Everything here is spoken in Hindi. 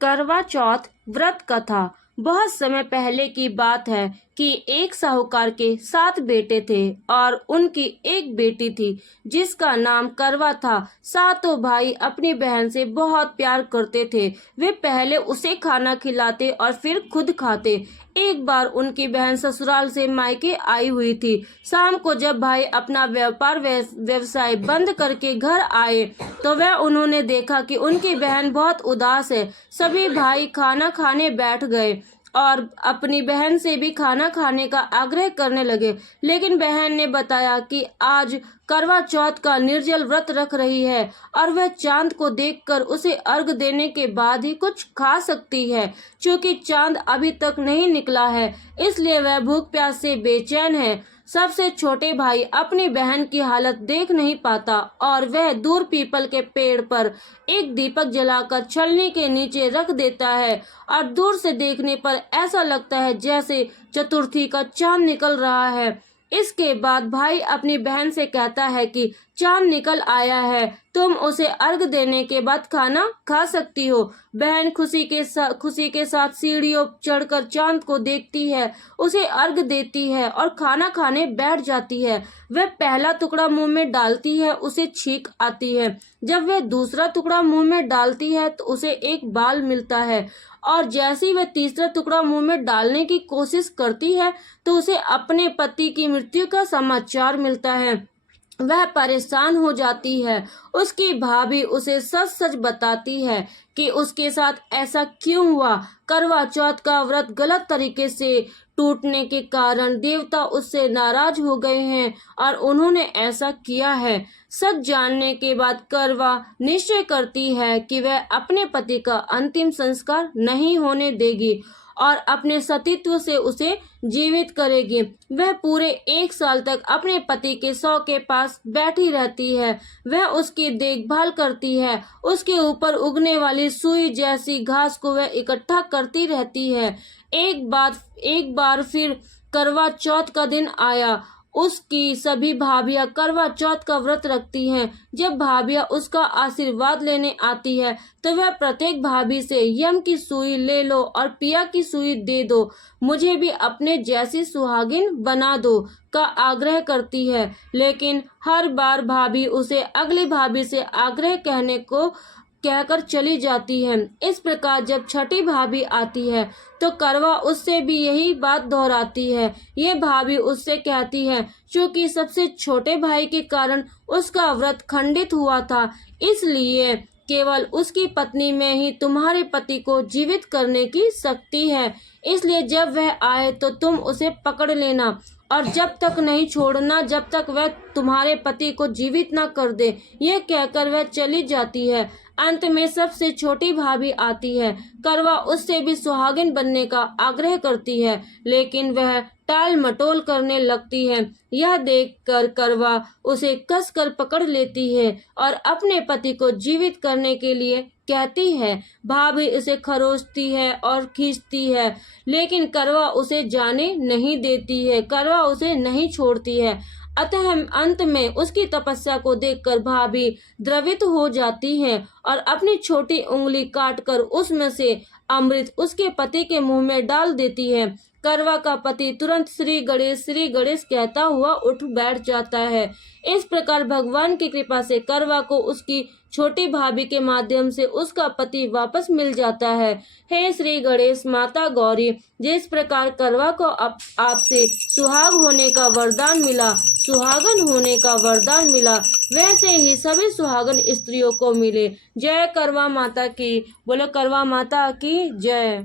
करवा चौथ व्रत कथा। बहुत समय पहले की बात है कि एक साहूकार के 7 बेटे थे और उनकी एक बेटी थी जिसका नाम करवा था। सातों भाई अपनी बहन से बहुत प्यार करते थे। वे पहले उसे खाना खिलाते और फिर खुद खाते। एक बार उनकी बहन ससुराल से मायके आई हुई थी। शाम को जब भाई अपना व्यवसाय बंद करके घर आए तो उन्होंने देखा कि उनकी बहन बहुत उदास है। सभी भाई खाना खाने बैठ गए और अपनी बहन से भी खाना खाने का आग्रह करने लगे, लेकिन बहन ने बताया कि आज करवा चौथ का निर्जल व्रत रख रही है और वह चांद को देखकर उसे अर्घ देने के बाद ही कुछ खा सकती है। क्योंकि चांद अभी तक नहीं निकला है, इसलिए वह भूख प्यास से बेचैन है। सबसे छोटे भाई अपनी बहन की हालत देख नहीं पाता और वह दूर पीपल के पेड़ पर एक दीपक जलाकर छलनी के नीचे रख देता है और दूर से देखने पर ऐसा लगता है जैसे चतुर्थी का चांद निकल रहा है। इसके बाद भाई अपनी बहन से कहता है कि चांद निकल आया है, तुम उसे अर्घ देने के बाद खाना खा सकती हो। बहन खुशी के साथ सीढ़ियों चढ़कर चांद को देखती है, उसे अर्घ देती है और खाना खाने बैठ जाती है। वह पहला टुकड़ा मुंह में डालती है, उसे छींक आती है। जब वह दूसरा टुकड़ा मुंह में डालती है तो उसे एक बाल मिलता है और जैसे ही वह तीसरा टुकड़ा मुंह में डालने की कोशिश करती है तो उसे अपने पति की मृत्यु का समाचार मिलता है। वह परेशान हो जाती है। उसकी भाभी उसे सच सच बताती है कि उसके साथ ऐसा क्यों हुआ। करवा चौथ का व्रत गलत तरीके से टूटने के कारण देवता उससे नाराज हो गए हैं और उन्होंने ऐसा किया है। सच जानने के बाद करवा निश्चय करती है कि वह अपने पति का अंतिम संस्कार नहीं होने देगी और अपने सतीत्व से उसे जीवित करेगी। वह पूरे 1 साल तक अपने पति के शव के पास बैठी रहती है। वह उसकी देखभाल करती है, उसके ऊपर उगने वाली सुई जैसी घास को वह इकट्ठा करती रहती है। एक बार फिर करवा चौथ का दिन आया। उसकी सभी भाभियां करवा चौथ का व्रत रखती हैं। जब भाभियां उसका आशीर्वाद लेने आती है तो वह प्रत्येक भाभी से यम की सुई ले लो और पिया की सुई दे दो, मुझे भी अपने जैसी सुहागिन बना दो का आग्रह करती है। लेकिन हर बार भाभी उसे अगली भाभी से आग्रह कहकर चली जाती है। इस प्रकार जब छठी भाभी आती है तो करवा उससे भी यही बात दोहराती है। ये भाभी उससे कहती है क्योंकि सबसे छोटे भाई के कारण उसका व्रत खंडित हुआ था, इसलिए केवल उसकी पत्नी में ही तुम्हारे पति को जीवित करने की शक्ति है। इसलिए जब वह आए तो तुम उसे पकड़ लेना और जब तक नहीं छोड़ना जब तक वह तुम्हारे पति को जीवित न कर दे। यह कहकर वह चली जाती है। अंत में सबसे छोटी भाभी आती है। करवा उससे भी सुहागिन बनने का आग्रह करती है, लेकिन वह टाल मटोल करने लगती है। यह देखकर करवा उसे कसकर पकड़ लेती है और अपने पति को जीवित करने के लिए कहती है। भाभी उसे खरोचती है और खींचती है, लेकिन करवा उसे जाने नहीं देती है। करवा उसे नहीं छोड़ती है। अतः अंत में उसकी तपस्या को देखकर भाभी द्रवित हो जाती हैं और अपनी छोटी उंगली काटकर उसमें से अमृत उसके पति के मुंह में डाल देती है। करवा का पति तुरंत श्री गणेश कहता हुआ उठ बैठ जाता है। इस प्रकार भगवान की कृपा से करवा को उसकी छोटी भाभी के माध्यम से उसका पति वापस मिल जाता है। हे श्री गणेश माता गौरी, जिस प्रकार करवा को आपसे सुहागन होने का वरदान मिला, वैसे ही सभी सुहागन स्त्रियों को मिले। जय करवा माता की, बोलो करवा माता की जय।